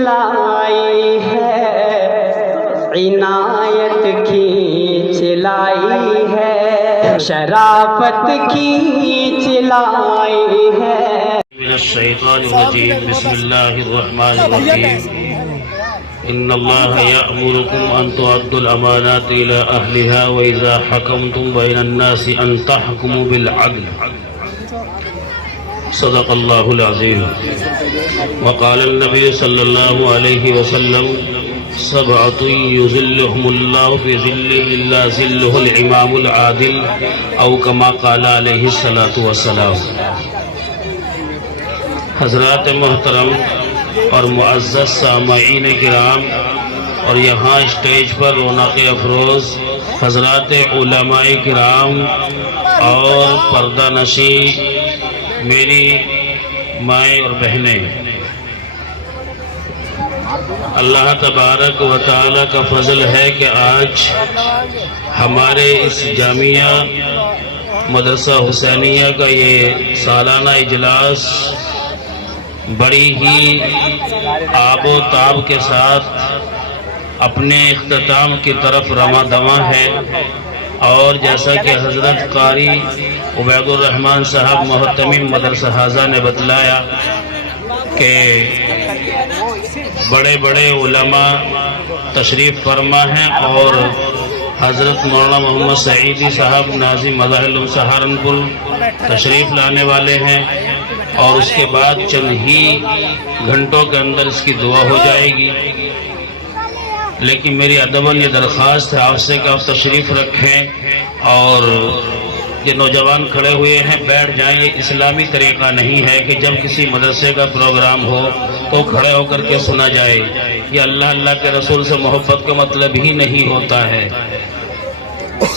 لائی ہے، عنایت کھینچ لائی ہے، شرافت کھینچ لائی ہے۔ من الشیطان الرجیم، بسم اللہ الرحمن الرحیم۔ ان اللہ یأمرکم ان تؤدوا الامانات الى اہلها واذا حکمتم بین الناس ان تحکموا بالعدل۔ صدق اللہ العظیم۔ وقال النبی صلی اللہ علیہ وسلم: سبعۃ یظلهم اللہ فی ظلہ الا ظلہ الامام العادل، او کما قال علیہ الصلاۃ والسلام۔ حضرات محترم اور معزز سامعین کرام، اور یہاں اسٹیج پر رونق افروز حضرات علماء کرام اور پردہ نشی میری مائیں اور بہنیں، اللہ تبارک و تعالی کا فضل ہے کہ آج ہمارے اس جامعہ مدرسہ حسینیہ کا یہ سالانہ اجلاس بڑی ہی آب و تاب کے ساتھ اپنے اختتام کی طرف رواں دواں ہے، اور جیسا کہ حضرت قاری عبید الرحمن صاحب محتمم مدرسہ حاضہ نے بتلایا کہ بڑے بڑے علماء تشریف فرما ہیں، اور حضرت مولانا محمد سعیدی صاحب ناظم مظاہر سہارنپور تشریف لانے والے ہیں، اور اس کے بعد چند ہی گھنٹوں کے اندر اس کی دعا ہو جائے گی۔ لیکن میری ادباً یہ درخواست ہے آپ سے کہ آپ تشریف رکھیں، اور یہ نوجوان کھڑے ہوئے ہیں بیٹھ جائیں۔ یہ اسلامی طریقہ نہیں ہے کہ جب کسی مدرسے کا پروگرام ہو تو کھڑے ہو کر کے سنا جائے، یہ اللہ کے رسول سے محبت کا مطلب ہی نہیں ہوتا ہے۔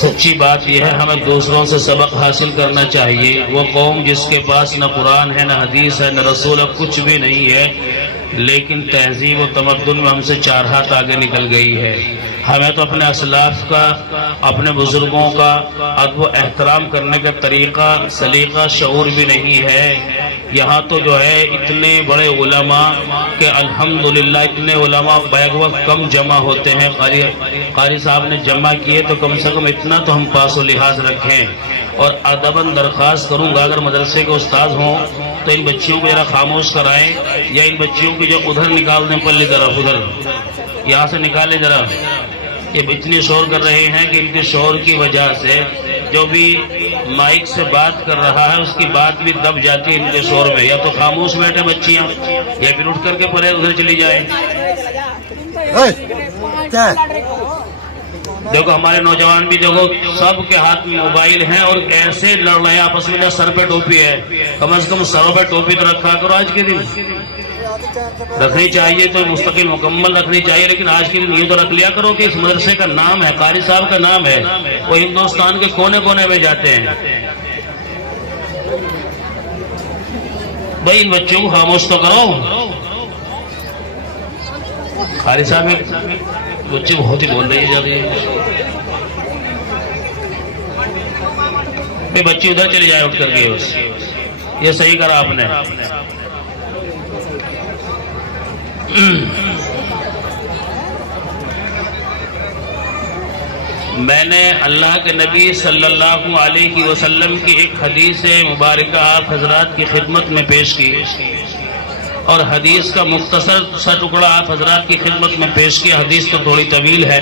سچی بات یہ ہے، ہمیں دوسروں سے سبق حاصل کرنا چاہیے۔ وہ قوم جس کے پاس نہ قرآن ہے، نہ حدیث ہے، نہ رسول ہے، کچھ بھی نہیں ہے، لیکن تہذیب و تمدن میں ہم سے 4 ہاتھ آگے نکل گئی ہے۔ ہمیں تو اپنے اسلاف کا، اپنے بزرگوں کا ادب و احترام کرنے کا طریقہ، سلیقہ، شعور بھی نہیں ہے۔ یہاں تو جو ہے اتنے بڑے علماء کہ الحمدللہ اتنے علماء بیک وقت کم جمع ہوتے ہیں۔ قاری صاحب نے جمع کیے تو کم سے کم اتنا تو ہم پاس و لحاظ رکھیں۔ اور ادباً درخواست کروں گا اگر مدرسے کے استاد ہوں تو ان بچیوں کو ذرا خاموش کرائیں، یا ان بچیوں کی جو ادھر نکال دیں پلی طرف، ادھر یہاں سے نکالیں ذرا۔ یہ اتنی شور کر رہے ہیں کہ ان کے شور کی وجہ سے جو بھی مائک سے بات کر رہا ہے اس کی بات بھی دب جاتی ہے ان کے شور میں۔ یا تو خاموش بیٹھے بچیاں، یا پھر اٹھ کر کے پرے ادھر چلی جائیں۔ دیکھو ہمارے نوجوان بھی دیکھو سب کے ہاتھ میں موبائل ہیں، اور ایسے لڑ رہے ہیں آپس میں۔ سر پہ ٹوپی ہے، کم از کم سر پہ ٹوپی تو رکھا کرو، آج کے دن رکھنی چاہیے تو مستقل مکمل رکھنی چاہیے، لیکن آج کے دن یہ تو رکھ لیا کرو کہ اس مدرسے کا نام ہے، قاری صاحب کا نام ہے، وہ ہندوستان کے کونے کونے میں جاتے ہیں۔ بھائی ان بچوں کو خاموش تو کرو۔ قاری صاحب بچے بہت ہی بول رہی ہے زیادہ، بچی ادھر چلی جائے اٹھ کر کے، بس یہ صحیح کرا آپ نے۔ میں نے اللہ کے نبی صلی اللہ علیہ وسلم کی ایک حدیث مبارکہ آپ حضرات کی خدمت میں پیش کی، اور حدیث کا مختصر سا ٹکڑا آپ حضرات کی خدمت میں پیش کیا۔ حدیث تو تھوڑی طویل ہے،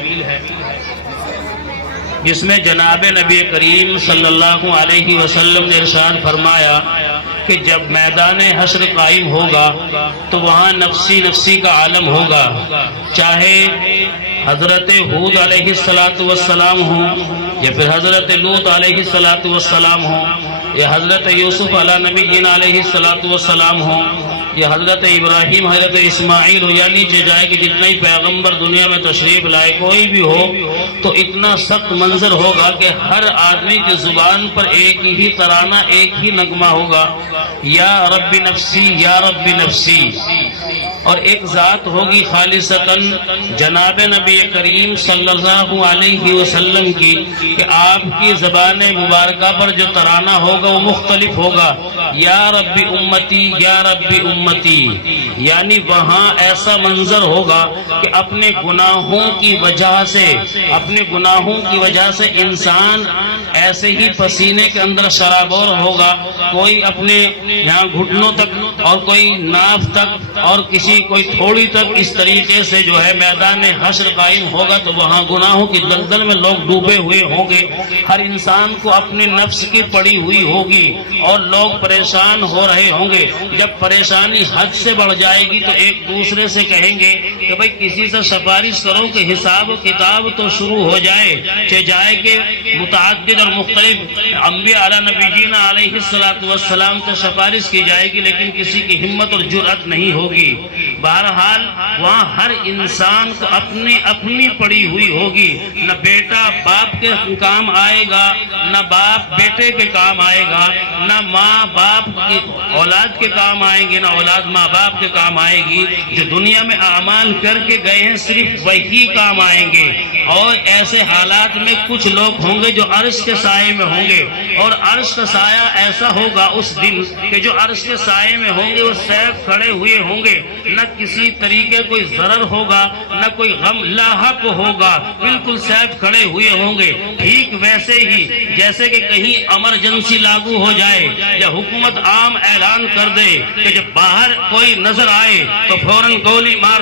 جس میں جناب نبی کریم صلی اللہ علیہ وسلم نے ارشاد فرمایا کہ جب میدان حشر قائم ہوگا تو وہاں نفسی نفسی کا عالم ہوگا، چاہے حضرت ہود علیہ السلام ہوں، یا پھر حضرت لوط علیہ السلام ہوں، یا حضرت یوسف علیہ نبینا علیہ السلام ہوں، یا حضرت ابراہیم، حضرت اسماعیل ہو، یا نیچے جائے کہ جتنے ہی پیغمبر دنیا میں تشریف لائے کوئی بھی ہو، تو اتنا سخت منظر ہوگا کہ ہر آدمی کی زبان پر ایک ہی ترانہ، ایک ہی نغمہ ہوگا، یا رب نفسی یا رب نفسی، اور ایک ذات ہوگی خالصتاً جناب نبی کریم صلی اللہ علیہ وسلم کی کہ آپ کی زبان مبارکہ پر جو ترانہ ہوگا وہ مختلف ہوگا، یا رب امتی یا رب امتی، یعنی وہاں ایسا منظر ہوگا کہ اپنے گناہوں کی وجہ سے انسان ایسے ہی پسینے کے اندر شرابور ہوگا، کوئی اپنے یہاں گھٹنوں تک اور کوئی ناف تک اور کوئی تھوڑی تک، اس طریقے سے جو ہے میدان حشر قائم ہوگا تو وہاں گناہوں کی دلدل میں لوگ ڈوبے ہوئے ہوں گے، ہر انسان کو اپنے نفس کی پڑی ہوئی ہوگی اور لوگ پریشان ہو رہے ہوں گے۔ جب پریشانی حد سے بڑھ جائے گی تو ایک دوسرے سے کہیں گے کہ بھئی کسی سے سفارش کرو کہ حساب و کتاب تو شروع ہو جائے، جائے کہ متعدد اور مختلف انبیاء علی نبینا علیہ السلام سے سفارش کی جائے گی، لیکن کسی کی ہمت اور جرأت نہیں ہوگی۔ بہرحال وہاں ہر انسان کو اپنی پڑی ہوئی ہوگی، نہ بیٹا باپ کے کام آئے گا، نہ باپ بیٹے کے کام آئے گا، نہ ماں باپ کی اولاد کے کام آئیں گے، نہ اولاد ماں باپ کے کام آئے گی۔ جو دنیا میں اعمال کر کے گئے ہیں صرف وہی کام آئیں گے۔ اور ایسے حالات میں کچھ لوگ ہوں گے جو عرش کے سائے میں ہوں گے، اور عرش کا سایہ ایسا ہوگا اس دن کہ جو عرش کے سائے میں ہوں گے وہ سیف کھڑے ہوئے ہوں گے، نہ کسی طریقے کوئی ضرر ہوگا نہ کوئی غم لاحق ہوگا، بالکل سیف کھڑے ہوئے ہوں گے۔ ٹھیک ویسے ہی جیسے کہ کہیں ایمرجنسی لاگو ہو جائے یا حکومت عام اعلان کر دے کہ جب باہر کوئی نظر آئے تو فوراً گولی مار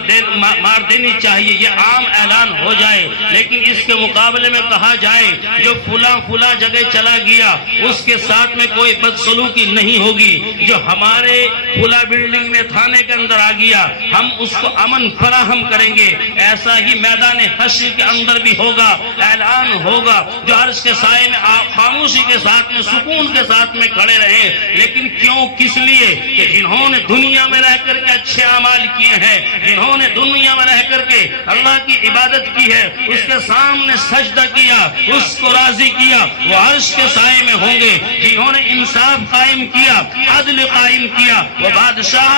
دینی چاہیے، یہ عام اعلان ہو جائے، لیکن اس کے مقابلے میں کہا جائے جو فلاں جگہ چلا گیا اس کے ساتھ میں کوئی بدسلوکی نہیں ہوگی، جو ہمارے فلاں بلڈنگ میں تھانے کے اندر آ گیا ہم اس کو امن فراہم کریں گے، ایسا ہی میدان حشر کے اندر بھی ہوگا، اعلان ہوگا۔ جو عرش کے سائے میں خاموشی کے ساتھ میں سکون کے ساتھ میں کھڑے رہے، لیکن کیوں؟ کس لیے کہ جنہوں نے دنیا میں رہ کر کے اچھے اعمال کیے ہیں، جنہوں نے دنیا میں رہ کر کے اللہ کی عبادت کی ہے، اس کے سامنے سجدہ کیا، اس کو راضی کیا، وہ عرش کے سائے میں ہوں گے۔ جنہوں نے انصاف قائم کیا، عدل قائم کیا، وہ بادشاہ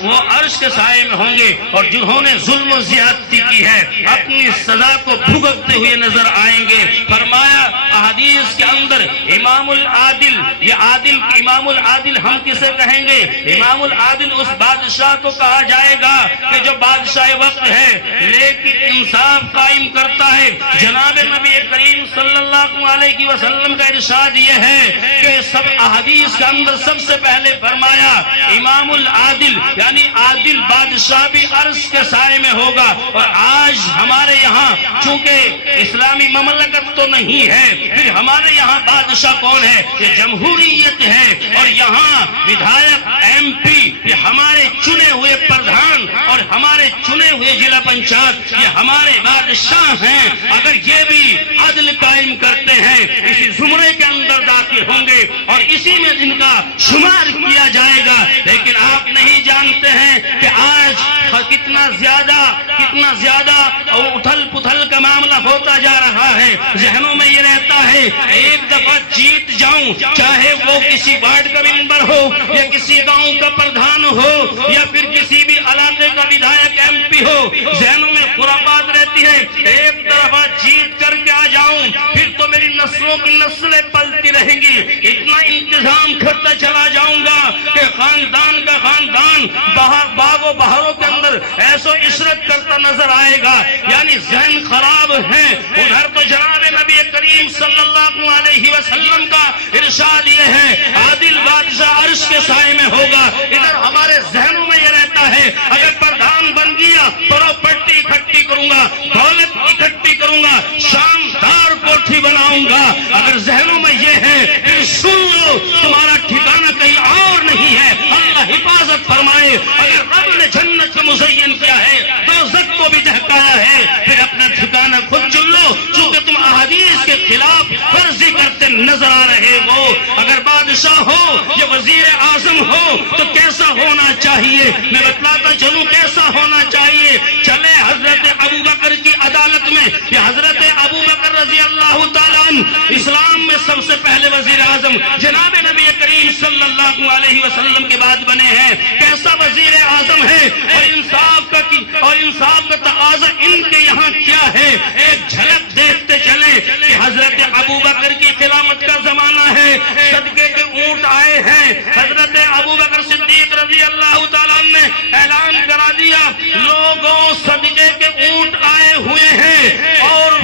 وہ عرش کے سائے میں ہوں گے، اور جنہوں نے ظلم و زیادتی کی ہے اپنی سزا کو بھگتتے ہوئے نظر آئیں گے۔ فرمایا احادیث کے اندر امام العادل، یہ عادل امام العادل ہم کسے کہیں گے؟ امام العادل اس بادشاہ کو کہا جائے گا کہ جو بادشاہ وقت ہے لیکن انصاف قائم کرتا ہے۔ جناب نبی کریم صلی اللہ علیہ وسلم کا ارشاد یہ ہے کہ سب احادیث کے اندر سب سے پہلے فرمایا امام العادل، یعنی عادل بادشاہ بھی عرش کے سائے میں ہوگا۔ اور آج ہمارے یہاں چونکہ اسلامی مملکت تو نہیں ہے، پھر ہمارے یہاں بادشاہ کون ہے؟ یہ جمہوریت ہے، اور یہاں ودھایک ایم پی یہ ہمارے چنے ہوئے پردھان اور ہمارے چنے ہوئے ضلع پنچایت یہ ہمارے بادشاہ ہیں۔ اگر یہ بھی عدل قائم کرتے ہیں اسی زمرے کے اندر داخل ہوں گے اور اسی میں ان کا شمار کیا جائے گا۔ لیکن آپ نہیں جانتے ہیں کہ آج کتنا زیادہ اتھل پتھل کا معاملہ ہوتا جا رہا ہے۔ ذہنوں میں یہ رہتا ہے ایک دفعہ جیت جاؤں، چاہے وہ کسی وارڈ کا ممبر ہو یا کسی گاؤں کا پردھان ہو یا پھر کسی بھی علاقے کا ودھایک ایم پی ہو، ذہنوں میں خرافات رہتی ہے ایک دفعہ جیت کر کے آ جاؤں پھر تو میری نسلوں کی نسلیں پلتی رہیں گی، اتنا انتظام کرتا چلا جاؤں گا کہ خاندان کا خاندان باغ و بہاروں کے اندر ایسو عشرت کرتا نظر آئے گا۔ یعنی ذہن خراب ہیں۔ ادھر تو جناب نبی کریم صلی اللہ علیہ وسلم کا ارشاد یہ ہے عادل بادشاہ عرش کے سائے میں ہوگا، ادھر ہمارے ذہنوں میں یہ رہتا ہے اگر پردھان بن گیا پراپرٹی اکٹھی کروں گا، دولت اکٹھی کروں گا، شاندار کوٹھی بناؤں گا۔ اگر ذہنوں میں یہ ہے پھر سن لو تمہارا ٹھکانہ کہیں اور نہیں ہے، اللہ حفاظت فرمائے۔ اگر رب نے جنت کو مزین کیا ہے دوزخ کو بھی دہکایا ہے، پھر اپنا ٹھکانہ خود چن لو، چونکہ تم احادیث کے خلاف ورزی کرتے نظر آ رہے ہو۔ اگر بادشاہ ہو یا وزیر اعظم ہو تو کیسا ہونا چاہیے؟ میں بتلاتا چلوں کیسا ہونا چاہیے۔ چلے حضرت ابو بکر کی عدالت میں، یہ حضرت ابو بکر رضی اللہ تعالیٰ عنہ اعلان اسلام میں سب سے پہلے وزیر اعظم جناب نبی کریم صلی اللہ علیہ وسلم کے بعد بنے ہیں. کیسا وزیر اعظم ہے اور انصاف کا تقاضا ان کے یہاں کیا ہے. ایک جھلک دیکھتے چلیں کہ حضرت ابوبکر کی خلافت کا زمانہ ہے. صدقے کے اونٹ آئے ہیں. حضرت ابوبکر صدیق رضی اللہ تعالیٰ نے اعلان کرا دیا لوگوں صدقے کے اونٹ آئے ہوئے ہیں اور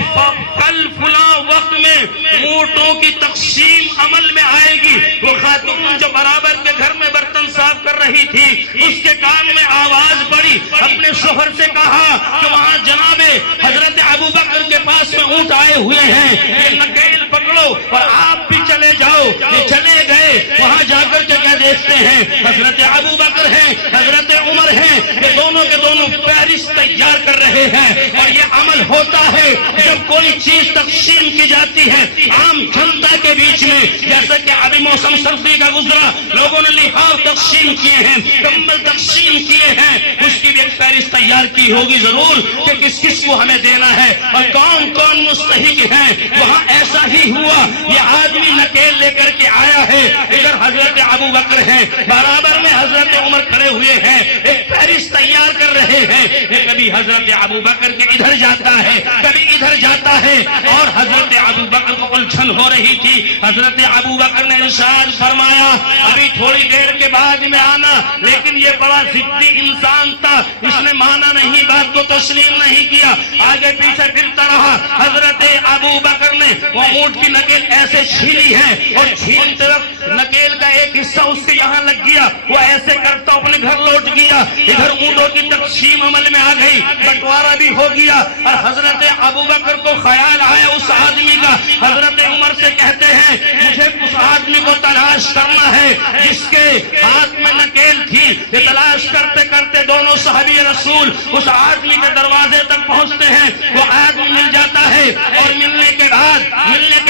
کل فلاں وقت میں اونٹوں کی تقسیم عمل میں آئے گی. وہ خاتون جو برابر کے گھر میں برتن صاف کر رہی تھی اس کے کان میں آواز پڑی. اپنے شوہر سے کہا کہ وہاں جناب حضرت ابوبکر کے پاس میں اونٹ آئے ہوئے ہیں, یہ نکیل پکڑو اور آپ بھی چلے جاؤ. یہ چلے گئے. وہاں جا کر کے کیا دیکھتے ہیں حضرت ابوبکر ہیں, حضرت عمر ہیں, یہ دونوں کے دونوں فہرست تیار کر رہے ہیں. اور یہ عمل ہوتا ہے جب کوئی چیز تقسیم کی جاتی ہے عام جنتا کے بیچ میں. جیسا کہ ابھی موسم سردی کا گزرا, لوگوں نے لحاف تقسیم کیے ہیں, کمبل تقسیم کیے ہیں. اس کی بھی ایک فہرست تیار کی ہوگی ضرور کہ کس کس کو ہمیں دینا ہے اور کون کون مستحق ہیں. وہاں ایسا ہی ہوا. یہ آدمی نکیل لے کر کے آیا ہے. ادھر حضرت ابوبکر ہیں, برابر میں حضرت عمر کھڑے ہوئے ہیں, ایک فہرست تیار کر رہے ہیں. کبھی حضرت ابوبکر کے ادھر جاتا ہے, کبھی ادھر جاتا ہے. اور حضرت ابوبکر کو الجھن ہو رہی تھی. حضرت ابوبکر نے ارشاد فرمایا ابھی تھوڑی دیر کے بعد میں آنا. لیکن یہ بڑا ضدی انسان تھا, اس نے مانا نہیں, بات کو تسلیم نہیں کیا, آگے پیچھے پھرتا رہا. حضرت ابوبکر نے وہ اونٹ کی نکیل ایسے چھینی ہے اور چھینتے وقت نکیل کا ایک حصہ اس کے یہاں لگ گیا. وہ ایسے کرتا اپنے گھر لوٹ گیا. ادھر اونٹوں کی تقسیم عمل میں آ گئی, بٹوارا بھی ہو گیا. اور حضرت ابوبکر کو خیال آیا اس آدمی کا. حضرت عمر سے کہتے ہیں مجھے اس آدمی کو تلاش کرنا ہے جس کے ہاتھ میں نکیل تھی. یہ تلاش کرتے کرتے دونوں صحابی رسول اس آدمی کے دروازے تک پہنچتے ہیں. وہ آدمی مل جاتا ہے اور ملنے کے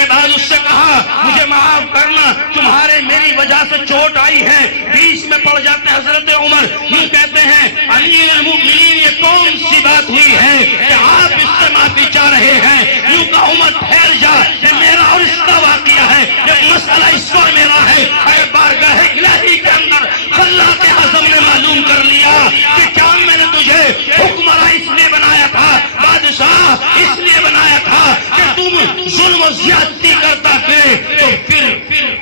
بعد اس سے کہا مجھے معاف کرنا, تمہارے میری وجہ سے چوٹ آئی ہے. بیچ میں پڑ جاتے حضرت عمر, یوں کہتے ہیں امیر المؤمنین یہ کون سی بات ہوئی ہے کہ آپ اس سے معافی چاہ رہے ہیں. یوں کہ عمر ٹھہر جا, یہ میرا اور اس کا واقعہ ہے, یہ مسئلہ اس کو میرا ہے. اگر بارگاہ الہی کے اندر اللہ کے اعظم نے معلوم کر لیا کہ کیا میں نے تجھے حکمراں اس لیے بنایا تھا, بادشاہ اس لیے بنایا تھا کہ تم ظلم و زیادتی کرتا پھرے, تو پھر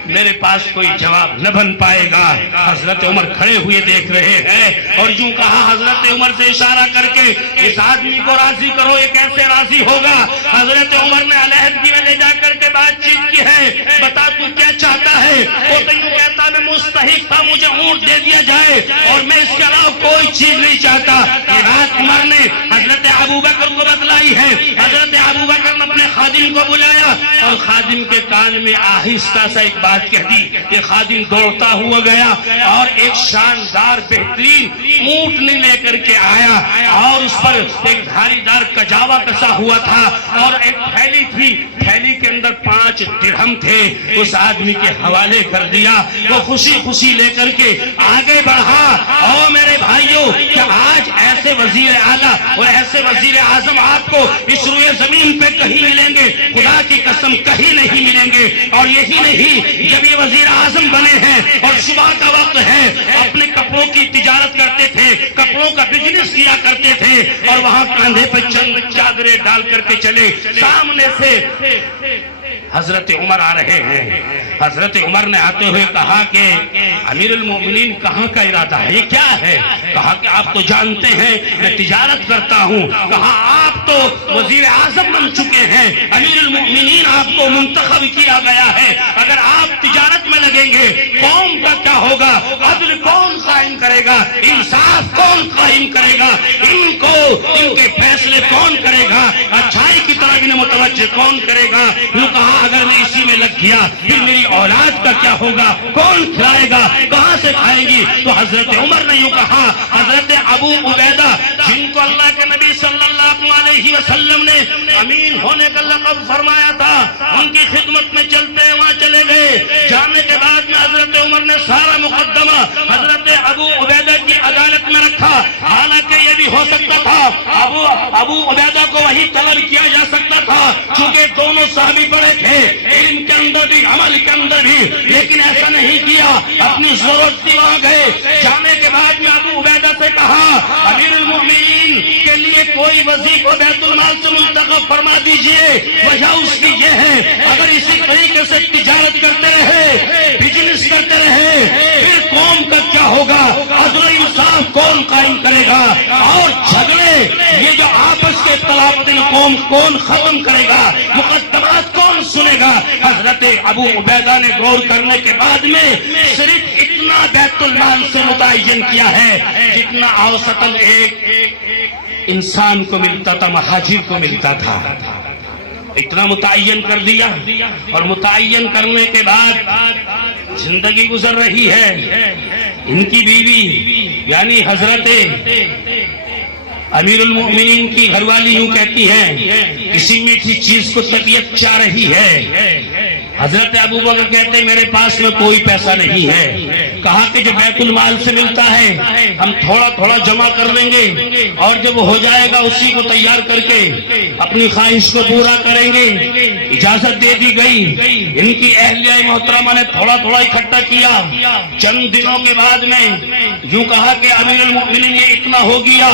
میرے پاس کوئی جواب نہ بن پائے گا. حضرت عمر کھڑے ہوئے دیکھ رہے ہیں اور یوں کہا حضرت عمر سے اشارہ کر کے اس آدمی کو راضی کرو, یہ کیسے راضی ہوگا. حضرت عمر نے علیحدگی میں لے جا کر کے بات چیت کی ہے, بتا تو کیا چاہتا ہے. وہ تو یوں کہتا میں مستحق تھا, مجھے اونٹ دے دیا جائے اور میں اس کے علاوہ کوئی چیز نہیں چاہتا. یہ بات عمر نے حضرت ابوبکر کو بتلائی ہے. حضرت ابوبکر نے اپنے خادم کو بلایا اور خادم کے کان میں آہستہ سا ایک بات کہہ دی. یہ خادم دوڑتا ہوا گیا اور ایک شاندار بہترین اونٹنی لے کر کے آیا اور اس پر ایک دھاری دار کجاوا کسا ہوا تھا اور ایک تھیلی تھی, تھیلی کے اندر 5 درہم تھے. اس آدمی کے حوالے کر دیا. وہ خوشی خوشی لے کر کے آگے بڑھا. اور میرے بھائیوں کیا آج ایسے وزیر اعلیٰ اور ایسے وزیر اعظم آپ کو اس روئے زمین پہ کہیں ملیں گے؟ خدا کی قسم کہیں نہیں ملیں گے. اور یہی نہیں, جب یہ وزیر اعظم بنے ہیں اور صبح کا وقت ہے, اپنے کپڑوں کی تجارت کرتے تھے, کپڑوں کا بزنس کیا کرتے تھے اور وہاں کاندھے پہ چند چادریں ڈال کر کے چلے. سامنے سے حضرت عمر آ رہے ہیں. حضرت عمر نے آتے ہوئے کہا کہ امیر المومنین کہاں کا ارادہ ہے, یہ کیا ہے؟ کہا کہ آپ تو جانتے ہیں میں تجارت کرتا ہوں. کہا آپ تو وزیر اعظم بن چکے ہیں, امیر المومنین آپ کو منتخب کیا گیا ہے. اگر آپ تجارت میں لگیں گے قوم کا کیا ہوگا؟ عدل کون قائم کرے گا؟ انصاف کون قائم کرے گا؟ ان کے فیصلے کون کرے گا؟ اچھائی کی طرف انہیں متوجہ کون کرے گا؟ یوں کہا اگر میں اسی میں لگ گیا پھر میری اولاد کا کیا ہوگا؟ کون کھلائے گا؟ کہاں سے کھائے گی؟ تو حضرت عمر نے یوں کہا. حضرت ابو عبیدہ جن کو اللہ کے نبی صلی اللہ علیہ وسلم نے امین ہونے کا لقب فرمایا تھا, ان کی خدمت میں چلتے وہاں چلے گئے. جانے کے بعد میں حضرت عمر نے سارا مقدمہ حضرت ابو عبیدہ کی عدالت میں رکھا. حالانکہ یہ بھی بھی ہو سکتا تھا، ابو عبیدہ کو وہی طلب کیا جا سکتا تھا، چونکہ دونوں صحابی بڑے تھے علم کے اندر بھی عمل کے اندر بھی، لیکن ایسا نہیں کیا، اپنی ضرورت تھی وہاں گئے۔ جانے کے بعد میں ابو عبیدہ سے کہا امیر المؤمنین کے لیے کوئی وظیفہ بیت المال سے منتخب فرما دیجئے، وجہ اس کی یہ ہے اگر اسی طریقے سے تجارت کرتے رہے، بزنس کرتے رہے، پھر قوم کا کیا ہوگا، عدل و انصاف کون قائم کرے گا، اور جھگڑے یہ جو آپس کے اختلاف دن قوم کون ختم کرے گا، مقدمات کون سنے گا۔ حضرت ابو عبیدہ نے غور کرنے کے بعد میں صرف اتنا بیت المال سے متعین کیا ہے جتنا اوسطاً ایک انسان کو ملتا تھا، مہاجر کو ملتا تھا، اتنا متعین کر دیا۔ اور متعین کرنے کے بعد زندگی گزر رہی ہے، ان کی بیوی یعنی حضرت امیر المؤمنین کی گھر والی یوں کہتی ہیں کسی میٹھی چیز کو طبیعت چاہ رہی ہے۔ حضرت ابو بکر کہتے ہیں میرے پاس میں کوئی پیسہ نہیں ہے۔ کہا کہ جو بیت المال سے ملتا ہے ہم تھوڑا تھوڑا جمع کر لیں گے، اور جب ہو جائے گا اسی کو تیار کر کے اپنی خواہش کو پورا کریں گے۔ اجازت دے دی گئی۔ ان کی اہلیہ محترمہ نے تھوڑا تھوڑا اکٹھا کیا۔ چند دنوں کے بعد میں یوں کہا کہ امیر المؤمنین یہ اتنا ہو گیا۔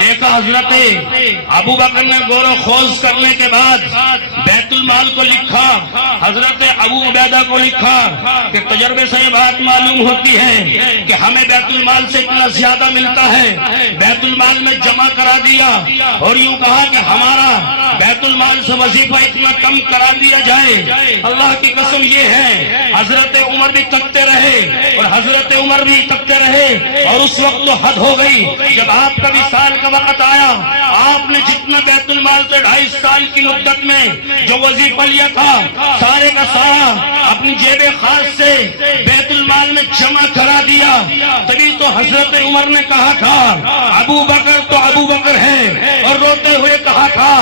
دیکھا حضرت ابو بکر نے غور و خوض کرنے کے بعد بیت المال کو لکھا، حضرت ابو عبیدہ کو لکھا کہ تجربے سے یہ بات معلوم ہوتی ہے کہ ہمیں بیت المال سے اتنا زیادہ ملتا ہے، بیت المال میں جمع کرا دیا، اور یوں کہا کہ ہمارا بیت المال سے وظیفہ اتنا کم کرا دیا جائے۔ اللہ کی قسم یہ ہے حضرت عمر بھی تکتے رہے اور حضرت عمر بھی تکتے رہے، اور اس وقت تو حد ہو گئی۔ جب آپ کا وصال کا وقت آیا، آپ نے جتنا بیت المال سے 2.5 سال کی مدت میں جو وظیفہ لیا تھا سارے کا سارا اپنی جیب خاص سے بیت المال میں جمع کرا دیا۔ تبھی تو حضرت عمر نے کہا تھا ابو بکر تو ابو بکر ہے، اور روتے ہوئے کہا تھا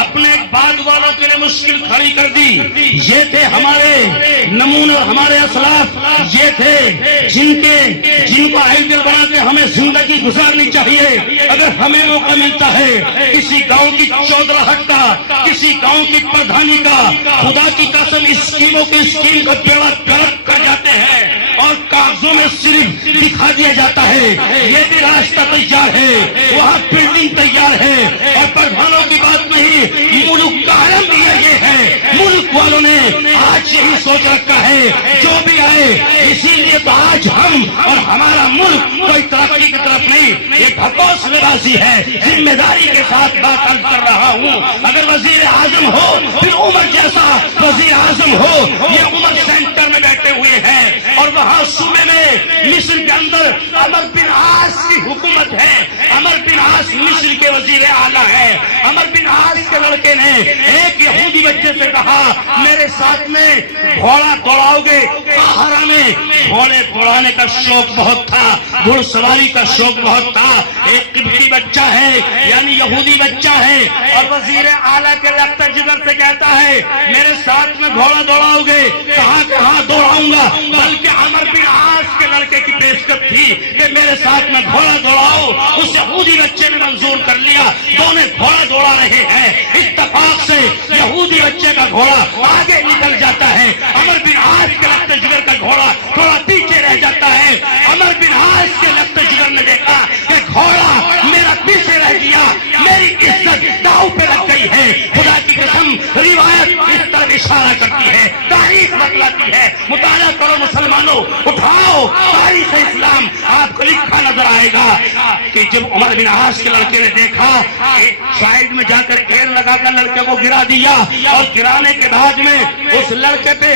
اپنے بعد والوں کے لیے مشکل کھڑی کر دی۔ یہ تھے ہمارے نمونے اور ہمارے اسلاف، یہ تھے جن کو آئیڈیل بنا کے ہمیں زندگی گزارنی چاہیے۔ اگر ہمیں موقع ملتا ہے کسی گاؤں کی چودراہٹ کا، کسی گاؤں کی پردھانی کا، خدا کی قسم اسکیموں کی اسکیم کا بیڑا غرق کر جاتے ہیں اور کاغذوں میں صرف دکھا دیا جاتا ہے یہ بھی راستہ تیار ہے، وہاں بلڈنگ تیار ہے، اور پردھانوں کی بات نہیں، ملک کا عالمیہ یہ ہے۔ ملک والوں نے آج یہی سوچ رکھا ہے جو بھی آئے، اسی لیے تو آج ہم اور ہمارا ملک کوئی ترقی کی طرف نہیں، یہ بھگوس بازی ہے۔ ذمہ داری کے ساتھ بات عرض کر رہا ہوں، اگر وزیر اعظم ہو پھر عمر جیسا وزیر اعظم ہو، یہ عمر سینٹر میں بیٹھے ہوئے ہیں، اور وہاں صوبے میں مصر کے اندر عمر بن عاص کی حکومت ہے۔ عمر بن عاص مصر کے وزیر اعلیٰ ہے۔ عمر بن عاص کے لڑکے نے ایک یہودی بچے سے کہا میرے ساتھ میں گھوڑا دوڑاؤ گے؟ قاہرہ میں گھوڑے دوڑانے کا شوق بہت تھا، گھڑ سواری کا شوق بہت تھا۔ ایک قبطی بچہ ہے یعنی یہودی بچہ ہے، اور وزیر اعلیٰ کے لگتا جدھر سے کہتا ہے میرے ساتھ میں گھوڑا دوڑاؤ گے؟ کہا کہ ہاں دوڑاؤں گا، بلکہ عمر بن عاص کے لڑکے کی پیشکش تھی کہ میرے ساتھ میں گھوڑا دوڑاؤ۔ اس یہودی بچے نے منظور کر لیا، دونوں گھوڑا دوڑا رہے ہیں۔ اتفاق سے یہودی بچے کا گھوڑا آگے نکل جاتا ہے، عمر بن عاص کے لگتے جگر کا گھوڑا تھوڑا پیچھے رہ جاتا ہے۔ عمر بن عاص کے لگتے جگر نے دیکھا کہ گھوڑا میرا پیچھے رہ گیا، میری عزت داؤ پہ لگ گئی ہے۔ خدا کی قسم روایت اس طرح اشارہ کرتی ہے، تاریخ بتلاتی ہے۔ مطالعہ کرو مسلمانوں، اٹھاؤ تاریخ اسلام، آپ کو لکھا نظر آئے گا کہ جب عمر بن عاص کے لڑکے نے دیکھا سائڈ میں جا کر ایڑ لگا کر لڑکے کو گرا دیا، اور گرانے کے بعد میں اس لڑکے پہ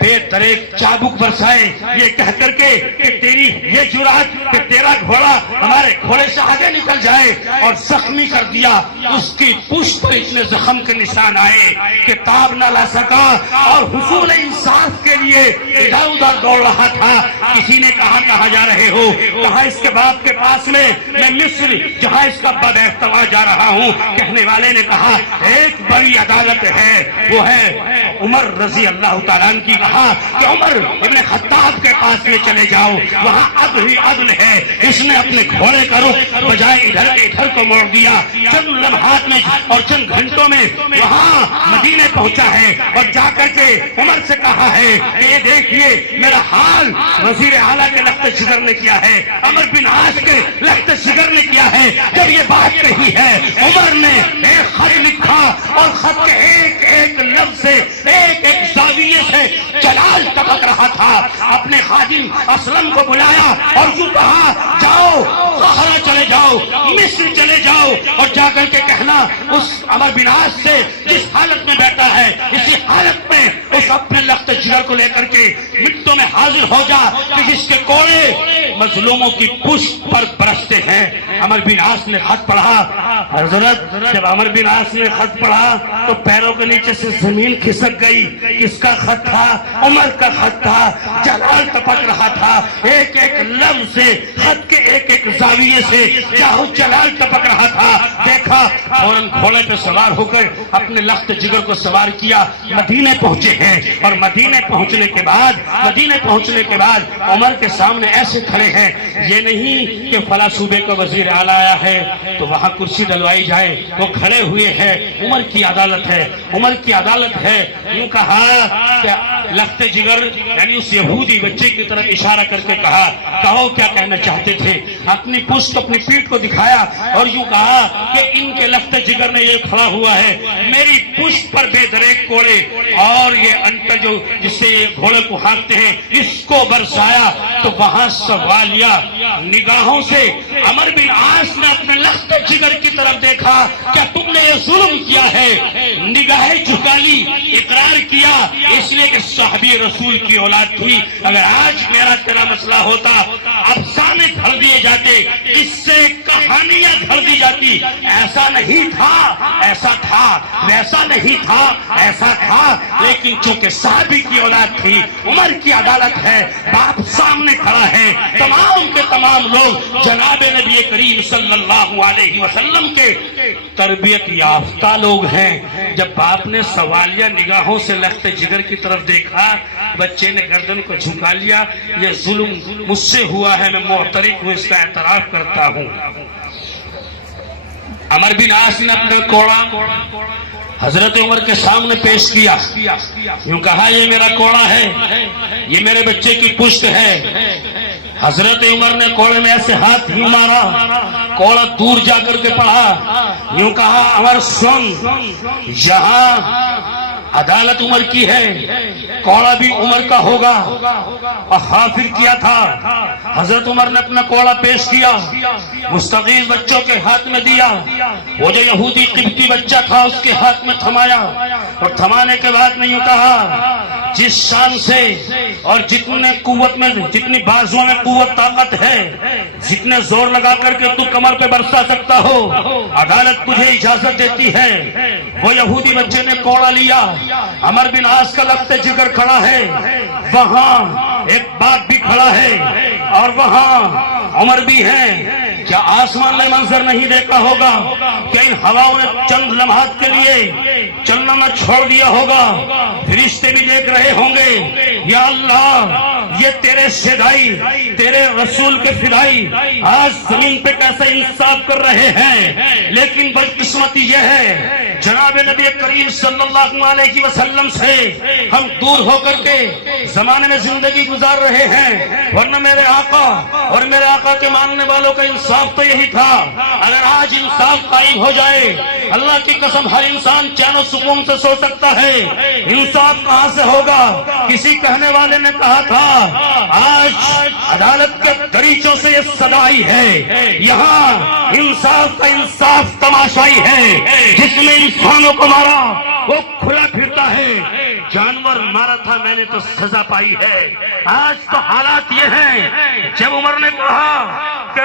بے طریق چابک برسائے، یہ کہہ کر کے کہ تیری یہ جرات کہ تیرا گھوڑا ہمارے گھوڑے سے آگے نکل جائے، اور زخمی کر دیا۔ اس کی پشت پر اتنے زخم کے نشان آئے کہ تاب نہ لا سکے۔ سکا اور حصول انصاف کے لیے ادھر ادھر دوڑ رہا تھا۔ کسی نے کہا جا رہے ہو؟ کہا اس کے باپ کے پاس میں مصر جہاں اس کا بد احتوا جا رہا ہوں۔ کہنے والے نے کہا ایک بڑی عدالت ہے، وہ ہے عمر رضی اللہ تعالیٰ عنہ کی۔ کہا کہ عمر ابن خطاب کے پاس میں چلے جاؤ، وہاں عدل ہی عدل ہے۔ اس نے اپنے گھوڑے کا رخ بجائے ادھر کو موڑ دیا۔ چند لمحات میں اور چند گھنٹوں میں وہاں مدینے پہنچا ہے اور جا کر کے عمر سے کہا ہے کہ یہ دیکھیے میرا حال وزیر اعلیٰ کے لخت جگر نے کیا ہے، عمر بن عاص کے لخت جگر نے کیا ہے۔ جب یہ بات کہی ہے عمر نے ایک خط لکھا اور خط کے ایک ایک لفظ سے ایک ایک زاویے سے جلال ٹپک رہا تھا۔ اپنے خادم اسلم کو بلایا اور یوں کہا جاؤ قاہرہ چلے جاؤ، مصر چلے جاؤ اور جا کر کے کہنا اس عمر بن عاص سے جس حالت میں بیٹھا ہے اسی حالت میں اس اپنے لخت جگر کو لے کر کے منٹوں میں حاضر ہو جا کہ جس کے کوڑے مظلوموں کی پشت پر برستے ہیں۔ عمر بن عاص نے خط پڑھا۔ حضرت جب عمر بن عاص نے خط پڑھا تو پیروں کے نیچے سے زمین کھسک گئی۔ کس کا خط تھا؟ عمر کا خط تھا۔ جلال ٹپک رہا تھا، ایک ایک لفظ سے خط کے ایک ایک زاویے سے چاہو جلال ٹپک رہا تھا۔ دیکھا فوراً گھوڑے پہ سوار ہو کر اپنے لخت جگر کو سوار کیا، مدینے پہنچے ہیں۔ اور مدینے پہنچنے کے بعد عمر کے سامنے ایسے کھڑے ہیں، یہ نہیں کہ فلاں صوبے کا وزیر اعلیٰ آیا ہے تو وہاں کرسی ڈلوائی جائے، وہ کھڑے ہوئے ہیں۔ عمر کی عدالت ہے، عمر کی عدالت ہے۔ یوں کہا کہ لخت جگر یعنی اس یہودی بچے کی طرف اشارہ کر کے کہا کہو کیا کہنا چاہتے تھے۔ اپنی پشت اپنی پیٹھ کو دکھایا اور یوں کہا کہ ان کے لخت جگر میں یہ کھڑا ہوا ہے، میری پشت پر بے دریک کوڑے اور یہ انٹر جو جس سے یہ گھوڑے کو ہانکتے ہیں اس کو برسایا۔ تو وہاں سوالیہ نگاہوں سے عمر بن عاص نے اپنے لخت جگر کی طرف دیکھا، کیا تم نے یہ ظلم کیا ہے؟ نگاہیں جھکا لی، اقرار کیا، اس لیے کہ صحابی رسول کی اولاد تھی۔ اگر آج میرا تیرا مسئلہ ہوتا افسانے گھڑ دیے جاتے، اس سے کہانیاں گھڑ دی جاتی، ایسا نہیں تھا ایسا تھا، ویسا نہیں تھا ایسا تھا، لیکن چونکہ صحابی کی اولاد تھی، عمر کی عدالت ہے، باپ سامنے کھڑا ہے، تمام کے تمام لوگ جناب نبی کریم صلی اللہ علیہ وسلم کے تربیت یافتہ لوگ ہیں۔ جب باپ نے سوالیہ نگاہوں سے لخت جگر کی طرف دیکھا، بچے نے گردن کو جھکا لیا، یہ ظلم مجھ سے ہوا ہے، میں معترف ہوں، اس کا اعتراف کرتا ہوں۔ عمر بن عاص نے اپنا کوڑا حضرت عمر کے سامنے پیش کیا، یوں کہا یہ میرا کوڑا ہے، یہ میرے بچے کی پشت ہے۔ حضرت عمر نے کوڑے میں ایسے ہاتھ یوں مارا، کوڑا دور جا کر کے پڑا، یوں کہا عمر سن، یہاں عدالت عمر کی ہے، کوڑا بھی عمر کا ہوگا۔ اور حافظ کیا تھا، حضرت عمر نے اپنا کوڑا پیش کیا، مستغیث بچوں کے ہاتھ میں دیا، وہ جو یہودی قبطی بچہ تھا اس کے ہاتھ میں تھمایا، اور تھمانے کے بعد میں یوں کہا جس شان سے اور جتنے قوت میں، جتنی بازوؤں میں قوت طاقت ہے، جتنے زور لگا کر کے تو کمر پہ برسا سکتا ہو، عدالت تجھے اجازت دیتی ہے۔ وہ یہودی بچے نے کوڑا لیا، عمر بن عاص کا لخت جگر کھڑا ہے، وہاں ایک باپ بھی کھڑا ہے اور وہاں عمر بھی ہے۔ کیا آسمان نے منظر نہیں دیکھا ہوگا؟ کیا ان ہواؤں نے چند لمحات کے لیے چلنا نہ چھوڑ دیا ہوگا؟ فرشتے بھی دیکھ رہے ہوں گے، یا اللہ یہ تیرے فدائی، تیرے رسول کے فدائی آج زمین پہ کیسا انصاف کر رہے ہیں۔ لیکن بدقسمتی یہ ہے جناب نبی کریم صلی اللہ علیہ وسلم سے ہم دور ہو کر کے زمانے میں زندگی گزار رہے ہیں، ورنہ میرے آقا اور میرے آقا کے ماننے والوں کا انصاف تو یہی تھا۔ اگر آج انصاف قائم ہو جائے، اللہ کی قسم ہر انسان چین و سکون سے سو سکتا ہے۔ انصاف کہاں سے ہوگا؟ کسی کہنے والے نے کہا تھا آج عدالت کے دریچوں سے یہ صدا آئی ہے، یہاں انصاف کا انصاف تماشائی ہے، جس میں انسانوں کو مارا وہ کھلا پھرتا ہے، جانور مارا تھا میں نے تو سزا پائی ہے. آج تو حالات یہ ہیں، جب عمر نے کہا کہ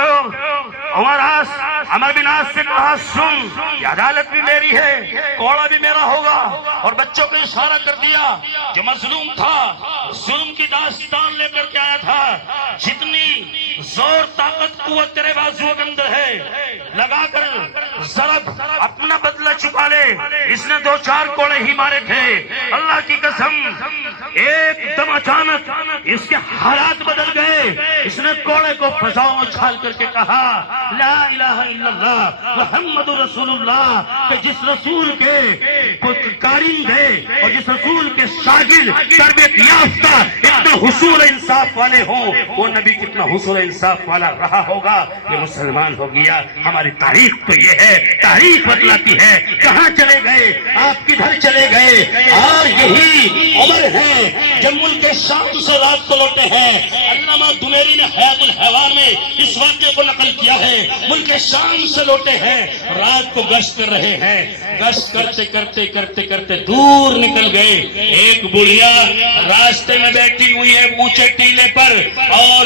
عمر بن عاص سے کہا سن، یہ عدالت بھی میری ہے، کوڑا بھی میرا ہوگا، اور بچوں کو اشارہ کر دیا جو مظلوم تھا ظلم کی داستان لے کر کے آیا تھا، جتنی زور طاقت قوت تیرے بازو کے اندر ہے لگا کر ضرب اپنا بدلہ چکا لے. اس نے 2-4 کوڑے ہی مارے تھے. اللہ کی قسم ایک دم اچانک اس کے حالات بدل گئے. اس نے کوڑے کو فضاؤں اچھال کر کے کہا لا الہ الا اللہ محمد رسول اللہ، کہ جس رسول کے قارئ ہے اور جس رسول کے شاگرد تربیت یافتہ اتنا حصول انصاف والے ہوں، وہ نبی کتنا حصول انصاف والا رہا ہوگا. یہ مسلمان ہو گیا. ہماری تاریخ تو یہ ہے، تاریخ بتلاتی ہے کہاں چلے گئے آپ، کدھر چلے گئے. اور یہی عمر ہے جب ملک شام سے رات کو لوٹے ہیں. علامہ دمیری نے حیات الحیوان میں اس واقعے کو نقل کیا ہے. ملک شام سے لوٹے ہیں، رات کو گشت کر رہے ہیں. گشت کرتے کرتے کرتے کرتے دور نکل گئے. ایک بڑھیا راستے میں بیٹھی ہوئی ہے اونچے ٹیلے پر اور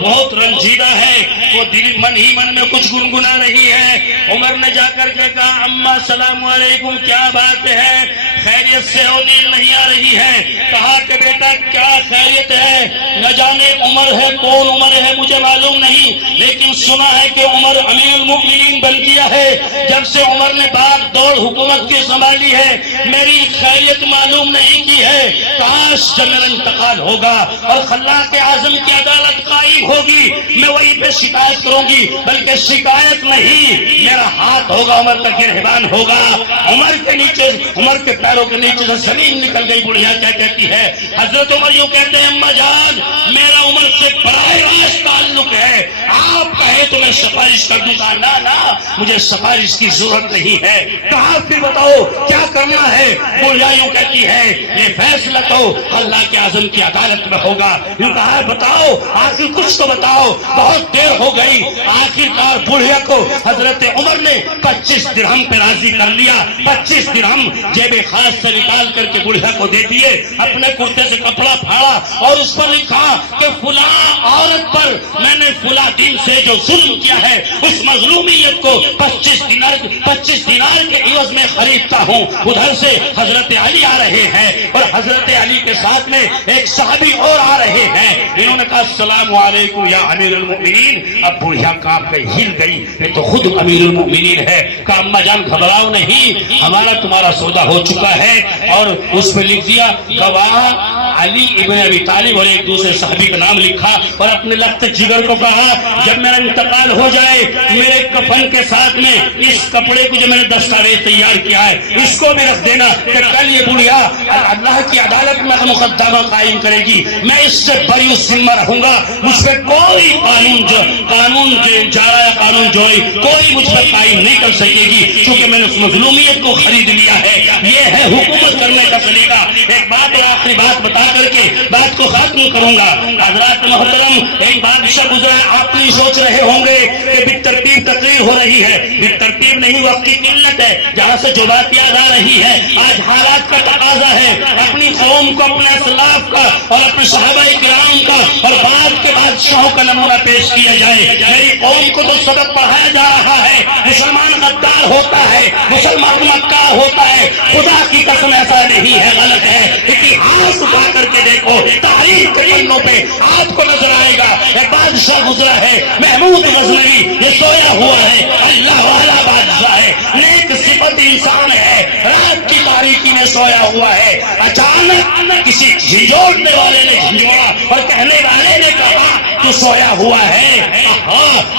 بہت رنجیدہ ہے. وہ دل من ہی من میں کچھ گنگنا رہی ہے. عمر نے جا کر کے کہا اماں السلام علیکم، کیا بات ہے، خیریت سے ہو؟ نیند نہیں آ رہی ہے. کہا کہ بیٹا کیا خیریت ہے، نہ جانے عمر ہے کون عمر ہے مجھے معلوم نہیں، لیکن سنا ہے کہ عمر امیر المؤمنین بن گیا ہے. جب سے عمر نے باغ دوڑ حکومت کی سنبھالی ہے میری خیریت معلوم نہیں کی ہے. کاش جب میرا انتقال ہوگا اور خلاق اعظم کی عدالت قائم ہوگی میں وہی پہ شکایت کروں گی، بلکہ شکایت نہیں میرا ہاتھ ہوگا عمر کا گرہبان ہوگا. عمر کے نیچے، عمر کے پیروں کے نیچے سے زمین نکل گئی. بڑھیا کیا کہتی ہے؟ حضرت عمر یوں کہتے ہیں اماں جان میرا عمر سے براہ راست تعلق ہے، آپ کہے تو میں سفارش کر دوں گا. نا مجھے سفارش کی ضرورت نہیں ہے. کہا پھر بتاؤ کیا کرنا ہے؟ بڑھیا یوں کہتی ہے یہ فیصلہ تو اللہ کے اعظم کی عدالت میں ہوگا. یوں کہا بتاؤ آخر کچھ تو بتاؤ. بہت دیر ہو گئی. آخر کار بڑھیا کو حضرت عمر نے 25 درہم پہ راضی کر لیا. 25 درہم جیب خاص سے نکال کر کے بڑھیا کو دے دیے. اپنے کرتے سے کپڑا پھاڑا اور اس پر لکھا کہ فلاں عورت پر میں نے فلاں دن سے جو ظلم کیا ہے اس مظلومیت کو 25 دینار کے عوض میں خریدتا ہوں. ادھر سے حضرت علی آ رہے ہیں اور حضرت علی کے ساتھ میں ایک صحابی اور آ رہے ہیں. انہوں نے کہا السلام علیکم یا امیر المؤمنین. اب بڑھیا کانپ گئی، ہل گئی، یہ تو خود امیر المؤمنین ہے. کہا اماں جان گھبراؤ نہیں، ہمارا تمہارا سودا ہو چکا ہے. اور اس پہ لکھ دیا گواہ علی ابن ابی طالب اور ایک دوسرے صحابی کا نام لکھا اور اپنے لخت جگر کو کہا جب میرا انتقال ہو جائے میرے کفن کے ساتھ میں اس کپڑے کو جو میں نے دستاویز تیار کیا ہے اس کو بھی رکھ دینا کہ کل یہ بڑھیا اللہ کی عدالت میں مقدمہ قائم کرے گی. میں اس سے بری ذمہ رہوں گا. مجھ پہ کوئی قانون جارا یا قانون جوئی کوئی مجھ پہ قائم نہیں کر سکے گی کیونکہ میں نے اس مظلومیت کو خرید لیا ہے. یہ ہے حکومت کرنے کا طریقہ. ایک بات اور آخری بات بتا کر کے بات کو ختم کروں گا. حضرات محترم ایک بادشاہ گزرا. آپ نہیں سوچ رہے ہوں گے کہ بالترتیب تقریر ہو رہی ہے. بالترتیب نہیں، وقت کی قلت ہے. جہاں سے جو بات یاد آ رہی ہے آج حالات کا تقاضا ہے اپنی قوم کو، اپنے اسلاف کا اور اپنے صحابہ کرام کا اور بعد کے بادشاہوں کا نمونہ پیش کیا جائے. میری قوم کو تو سبق پڑھایا جا رہا ہے مسلمان غدار ہوتا ہے، مسلمان مکار ہوتا ہے. خدا کی قسم ایسا نہیں ہے، غلط ہے. اتہاس اٹھا کر کے دیکھو تاریخ کے پنوں پہ آپ کو نظر آئے گا. ایک بادشاہ گزرا ہے محمود غزنوی، یہ سویا ہوا ہے، اللہ والا بادشاہ ہے، نیک صفت انسان ہے، رات کی تاریکی میں سویا ہوا ہے. اچانک کسی جھنجھوڑنے والے نے جھنجھوڑا اور کہنے والے نے کہا تو سویا ہوا ہے.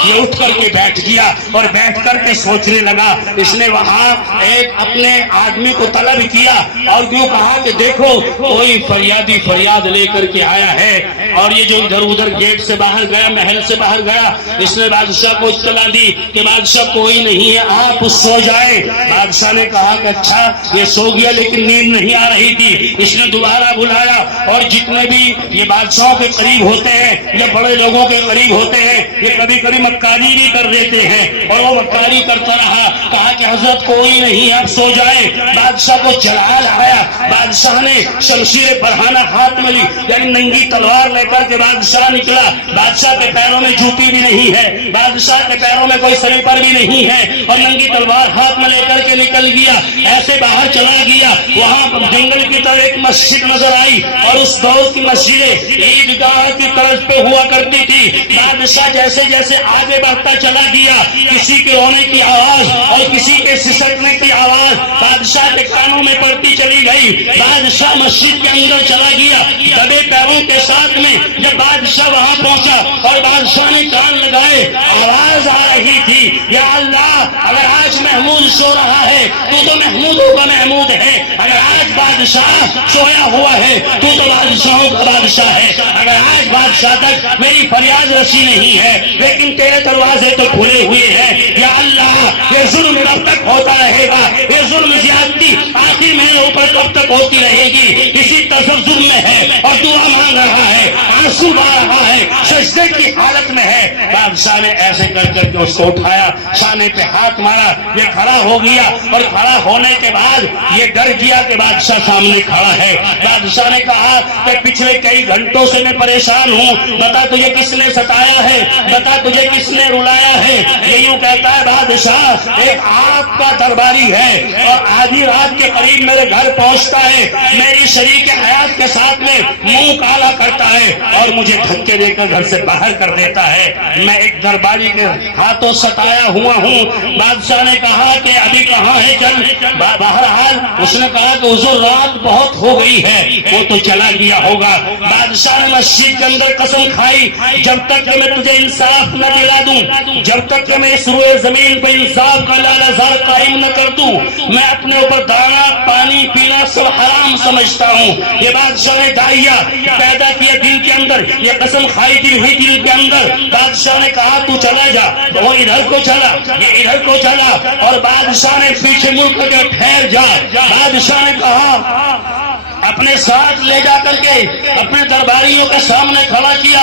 یہ اٹھ کر کے بیٹھ گیا اور بیٹھ کر کے سوچنے لگا. اس نے وہاں ایک اپنے آدمی کو طلب کیا اور کیوں کہا کہ دیکھو کوئی فریادی فریاد لے کر کے آیا ہے. اور یہ جو ادھر ادھر گیٹ سے باہر گیا، محل سے باہر گیا، اس نے بادشاہ کو اطلاع دی کہ بادشاہ کوئی نہیں ہے، آپ سو جائیں. بادشاہ نے کہا کہ اچھا یہ سو گیا لیکن نیند نہیں آ رہی تھی. اس نے دوبارہ بلایا اور جتنے بھی یہ بادشاہوں کے قریب ہوتے ہیں یا بڑے لوگوں کے قریب ہوتے ہیں یہ کبھی کبھی مکاری بھی کر دیتے ہیں، اور وہ مکاری کرتا رہا، کہا کہ حضرت کوئی نہیں آپ سو جائے۔ بادشاہ کو جلال آیا، بادشاہ نے شمشیر برہانہ ہاتھ میں لی، یعنی ننگی تلوار لے کر کے بادشاہ نکلا۔ بادشاہ کے پیروں میں جوتی بھی نہیں ہے، بادشاہ کے پیروں میں کوئی سلیپر بھی نہیں ہے، اور ننگی تلوار ہاتھ میں لے کر کے نکل گیا، ایسے باہر چلا گیا۔ وہاں جنگل کی طرف ایک مسجد نظر آئی، اور اس دور کی مسجدیں عیدگاہ کی طرف پہ ہوا کرتی تھی۔ بادشاہ جیسے جیسے آگے بڑھتا چلا گیا، کسی کے رونے کی آواز اور کسی کے سسکنے کی آواز بادشاہ کے کانوں میں پڑتی چلی گئی۔ بادشاہ مسجد کے اندر چلا گیا دبے پیروں کے ساتھ میں۔ جب بادشاہ وہاں پہنچا اور بادشاہ نے کان لگائے، آواز آ رہی تھی، یا اللہ اگر آج محمود سو رہا ہے تو محمودوں کا محمود ہے، اگر آج بادشاہ سویا ہوا ہے تو بادشاہوں کا بادشاہ ہے، اگر آج بادشاہ تک میری فریاد رسی نہیں ہے لیکن تیرے دروازے تو کھلے ہوئے ہیں۔ یا اللہ یہ ظلم کب تک ہوتا رہے گا، یہ ظلم زیادتی آخر میرے اوپر کب تک ہوتی رہے گی؟ اسی تسلسل میں ہے اور دعا مانگ رہا ہے، آنسو بہا رہا ہے، سجدے کی حالت میں ہے۔ بادشاہ نے ایسے کر کر کے اس کو اٹھایا، شانے پہ ہاتھ مارا، یہ کھڑا ہو گیا، اور کھڑا ہونے کے بعد یہ ڈر گیا کہ بادشاہ سامنے کھڑا ہے۔ بادشاہ نے کہا کہ پچھلے کئی گھنٹوں سے میں پریشان ہوں، بتا تجھے کس نے ستایا ہے، بتا تجھے کس نے رلایا ہے؟ یہ یوں کہتا ہے بادشاہ ایک آپ کا درباری ہے اور آدھی رات کے قریب میرے گھر پہنچتا ہے، میری شریک حیات کے ساتھ میں منہ کالا کرتا ہے اور مجھے دھکے دے کر گھر سے باہر کر دیتا ہے، میں ایک درباری کے ہاتھوں ستایا ہوا ہوں۔ بادشاہ نے کہا کہ ابھی کہاں ہے، چل۔ بہرحال اس نے کہا کہ حضور رات بہت ہو گئی ہے، وہ تو چلا گیا ہوگا۔ بادشاہ نے مسجد کے اندر قسم کھائی، جب تک کہ میں تجھے انصاف نہ دلا دوں، جب تک کہ میں اس روئے زمین پہ انصاف کا لالہ زار قائم نہ کر دوں، میں اپنے اوپر دانا پانی پینا سب حرام سمجھتا ہوں۔ یہ بادشاہ نے داہیہ پیدا کیا دل کے اندر، یہ قسم کھائی دل کے اندر۔ بادشاہ نے کہا تو چلا جا، وہ ادھر کو چلا، یہ ادھر کو چلا، اور بادشاہ نے پیچھے مڑ کر کے ٹھہر جا۔ بادشاہ نے کہا اپنے ساتھ لے جا کر کے اپنے درباریوں کے سامنے کھڑا کیا،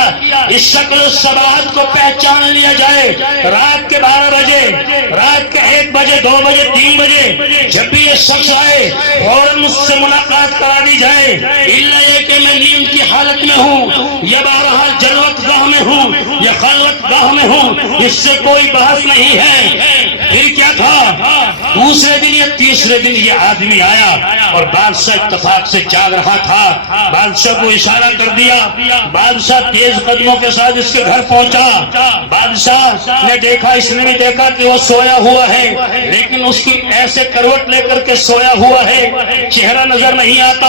اس شکل و شباہت کو پہچان لیا جائے۔ رات کے 12 بجے، رات کے 1 بجے، 2 بجے، 3 بجے جب بھی یہ شخص آئے فوراً مجھ سے ملاقات کرا دی جائے، الا یہ کہ میں نیند کی حالت میں ہوں یا بہرحال جلوت گاہ میں ہوں یا خلوت گاہ میں ہوں، اس سے کوئی بحث نہیں ہے۔ پھر کیا تھا، دوسرے دن یا تیسرے دن یہ آدمی آیا اور بادشاہ اتفاق سے جاگ رہا تھا، بادشاہ کو اشارہ کر دیا، بادشاہ تیز قدموں کے ساتھ اس کے گھر پہنچا۔ بادشاہ نے دیکھا، اس نے بھی دیکھا کہ وہ سویا ہوا ہے، لیکن اس کی ایسے کروٹ لے کر کے سویا ہوا ہے، چہرہ نظر نہیں آتا۔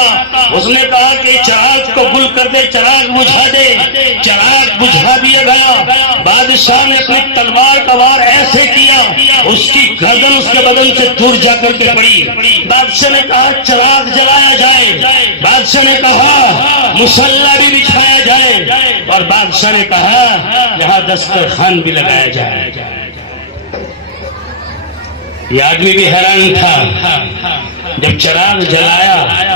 اس نے کہا کہ چراغ کو گل کر دے، چراغ بجھا دے، چراغ بجھا دیا گیا۔ بادشاہ نے اپنی تلوار کا وار ایسے کیا، اس کی گردن اس کے بدن سے دور جا کر کے پڑی۔ بادشاہ نے کہا چراغ جلایا جائے، بادشاہ نے کہا مصلی بھی بچھایا جائے، اور بادشاہ نے کہا یہاں دسترخوان بھی لگایا جائے۔ یہ آدمی بھی حیران تھا، جب چراغ جلایا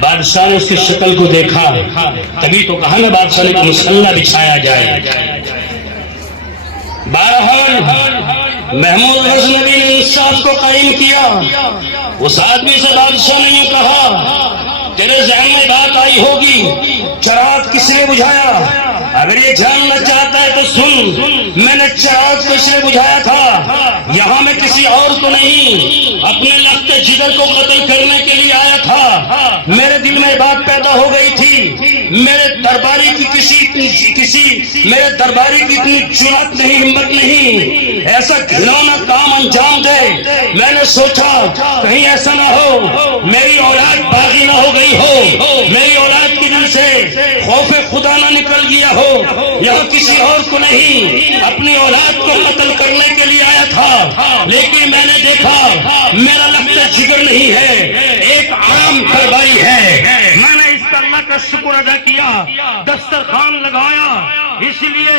بادشاہ نے اس کی شکل کو دیکھا، تبھی تو کہا نا بادشاہ نے کہ مصلی بچھایا جائے۔ بہرحال محمود غزنوی نے انصاف کو قائم کیا۔ اس آدمی سے بادشاہ نے یہ کہا تیرے ذہن میں بات آئی ہوگی چراغ کس نے بجھایا، اگر یہ جاننا چاہتا ہے تو سن، میں نے چراغ کس نے بجھایا تھا، یہاں میں کسی اور کو نہیں اپنے لخت جگر کو قتل کرنے کے لیے آیا تھا۔ میرے دل میں بات پیدا ہو گئی تھی، میرے درباری کی میرے درباری کی اتنی جرأت نہیں، ہمت نہیں ایسا گھناؤنا کام انجام دے۔ میں نے سوچا کہیں ایسا نہ ہو میری اولاد باغی نہ ہو گئی ہو، میری اولاد کے دل سے خوف خدا نہ نکل گیا ہو، یہاں کسی اور کو نہیں اپنی اولاد کو قتل کرنے کے لیے آیا تھا، لیکن میں نے دیکھا میرا لخت جگر نہیں ہے، ایک عام درباری ہے۔ میں نے اس اللہ کا شکر ادا کیا، دسترخوان لگایا، اس لیے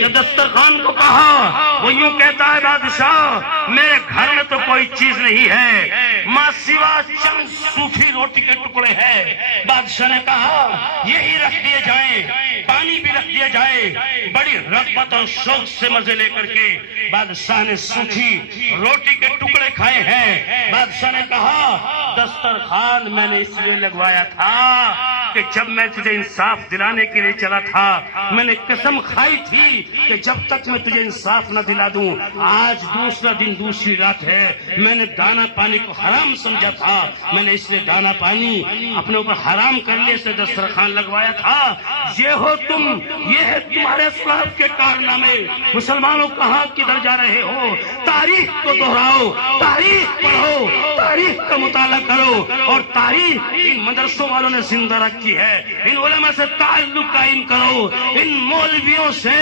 جب دسترخوان کو کہا وہ یوں کہتا ہے بادشاہ میرے گھر میں تو کوئی چیز نہیں ہے ماں سوا چند سوکھی روٹی کے ٹکڑے ہیں۔ بادشاہ نے کہا یہی رکھ دیے جائیں، پانی بھی رکھ دیا جائے۔ بڑی رغبت اور شوق سے مزے لے کر کے بادشاہ نے سوکھی روٹی کے ٹکڑے کھائے ہیں۔ بادشاہ نے کہا دسترخوان میں نے اس لیے لگوایا تھا کہ جب میں تجھے انصاف دلانے کے لیے چلا تھا میں نے قسم کھائی تھی کہ جب تک میں تجھے انصاف نہ دلا دوں، آج دوسرا دن دوسری رات ہے، میں نے دانا پانی کو حرام سمجھا تھا، میں نے اس لیے دانا پانی اپنے اوپر حرام کر لیے سے دسترخوان لگوایا تھا۔ یہ ہو تم، یہ ہے تمہارے اسلاف کے کارنامے۔ مسلمانوں کہاں کدھر جا رہے ہو؟ تاریخ کو دہراؤ، تاریخ پڑھو، تاریخ کا مطالعہ کرو، اور تاریخ ان مدرسوں والوں نے زندہ رکھی ہے۔ ان علماء سے تعلق قائم کرو، ان مولویوں سے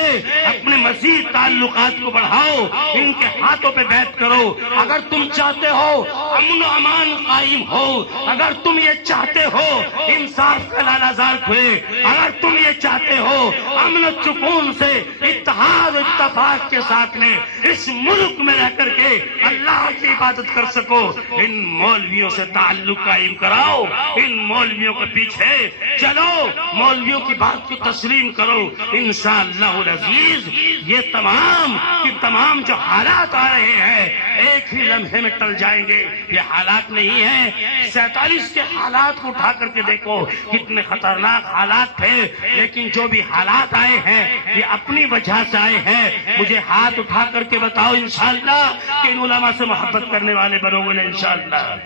اپنے مزید تعلقات کو بڑھاؤ، ان کے ہاتھوں پہ بیعت کرو۔ اگر تم چاہتے ہو امن و امان قائم ہو، اگر تم یہ چاہتے ہو انصاف کا لالا زار کھلے، اگر تم یہ چاہتے ہو امن و سکون سے اتحاد اتفاق کے ساتھ میں اس ملک میں رہ کر کے اللہ کی عبادت کر سکو، ان مولویوں سے تعلق قائم کراؤ، ان مولویوں کے پیچھے چلو، مولویوں کی بات کو تسلیم کرو۔ انشاءاللہ العزیز یہ تمام جو حالات آ رہے ہیں ایک ہی لمحے میں ٹل جائیں گے۔ یہ حالات نہیں ہیں 47 کے حالات کو اٹھا کر کے دیکھو کتنے خطرناک حالات تھے، لیکن جو بھی حالات آئے ہیں یہ اپنی وجہ سے آئے ہیں۔ مجھے ہاتھ اٹھا کر کے بتاؤ انشاءاللہ کہ ان علماء سے محبت کرنے والے بنو گے انشاءاللہ۔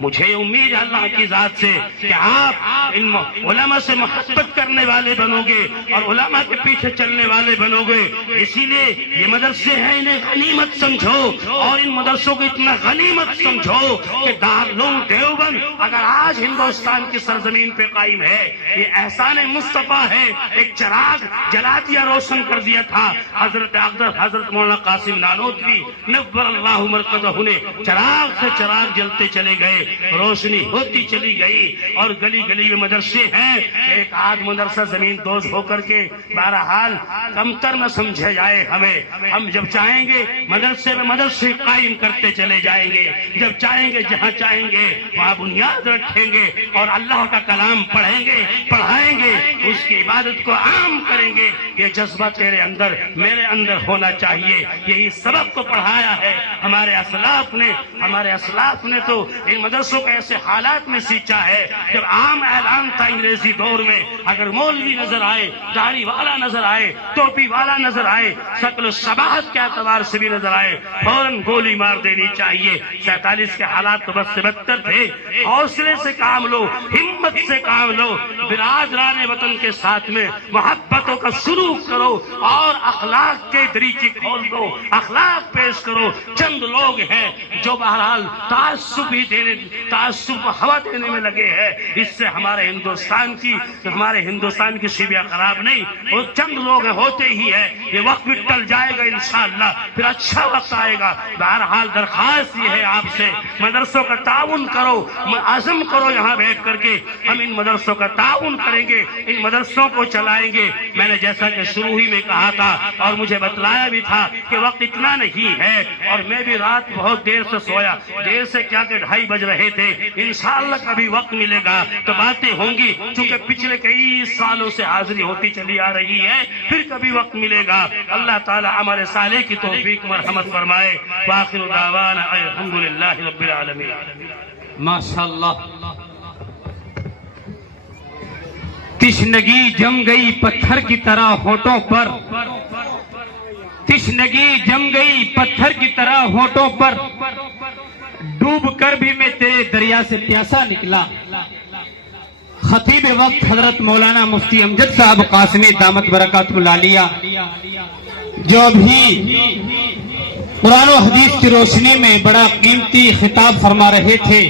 مجھے امید ہے اللہ کی ذات سے کہ آپ ان علماء سے محبت کرنے والے بنو گے اور علماء کے پیچھے چلنے والے بنو گے۔ اسی لیے یہ مدرسے ہیں، انہیں غنیمت سمجھو، اور ان مدرسوں کو اتنا غنیمت سمجھو کہ دارالعلوم دیوبند اگر آج ہندوستان کی سرزمین پہ قائم ہے، یہ احسان مصطفیٰ ہے۔ ایک چراغ جلا دیا، روشن کر دیا تھا حضرت اقدس حضرت مولانا قاسم نانوتوی نور اللہ مرکزہ نے، چراغ سے چراغ جلتے چلے گئے، روشنی ہوتی چلی گئی، اور گلی گلی میں مدرسے ہیں۔ ایک آدھ مدرسہ زمین دوز ہو کر کے بہرحال کمتر نہ سمجھے جائے ہمیں۔ ہم جب چاہیں گے مدرسے میں مدرسے قائم کرتے چلے جائیں گے، جب چاہیں گے جہاں چاہیں گے وہاں بنیاد رکھیں گے، اور اللہ کا کلام پڑھیں گے، پڑھائیں گے، اس کی عبادت کو عام کریں گے۔ یہ جذبہ تیرے اندر میرے اندر ہونا چاہیے۔ یہی سبق کو پڑھایا ہے ہمارے اسلاف نے تو ان مدرسوں کے ایسے حالات میں سیکھا ہے جب عام اعلان تھا انگریزی دور میں، اگر مولوی نظر آئے، داڑھی والا نظر آئے، ٹوپی والا نظر آئے، شکل و شباہت کے اعتبار سے بھی نظر آئے، فوراً گولی مار دینی چاہیے۔ 47 کے حالات تو بد سے بدتر تھے۔ حوصلے سے کام لو، ہمت سے کام لو، برادران وطن کے ساتھ میں محبتوں کا سلوک کرو، اور اخلاق کے دریچے کھول دو، اخلاق پیش کرو۔ چند لوگ ہیں جو بہرحال تعصب کو ہوا دینے میں لگے ہیں، اس سے ہمارے ہندوستان کی شیبیاں خراب نہیں، وہ چند لوگ ہوتے ہی ہیں۔ یہ وقت بھی ٹل جائے گا انشاءاللہ، پھر اچھا وقت آئے گا۔ بہرحال درخواست یہ ہے آپ سے، مدرسوں کا تعاون کرو، عزم کرو، یہاں بیٹھ کر کے ہم ان مدرسوں کا تعاون کریں گے، ان مدرسوں کو چلائیں گے۔ میں نے جیسا کہ شروع ہی میں کہا تھا اور مجھے بتلایا بھی تھا کہ وقت اتنا نہیں ہے، اور میں بھی رات بہت دیر سے سویا، دیر سے کیا کہ 2:30 بج رہے تھے۔ انشاءاللہ کبھی وقت ملے گا تو باتیں ہوں گی، چونکہ پچھلے کئی سالوں سے حاضری ہوتی چلی آ رہی ہے، پھر کبھی وقت ملے گا۔ اللہ تعالی عمل صالح کی توفیق مرحمت فرمائے۔ وآخر دعوانا الحمدللہ رب العالمین۔ ماشاءاللہ، تشنگی جم گئی پتھر کی طرح ہونٹوں پر، تشنگی جم گئی پتھر کی طرح ہونٹوں پر، ڈوب کر بھی میں تیرے دریا سے پیاسا نکلا۔ خطیب وقت حضرت مولانا مفتی امجد صاحب قاسمی دامت برکاتہ العالیہ جو بھی قرآن و حدیث کی روشنی میں بڑا قیمتی خطاب فرما رہے تھے۔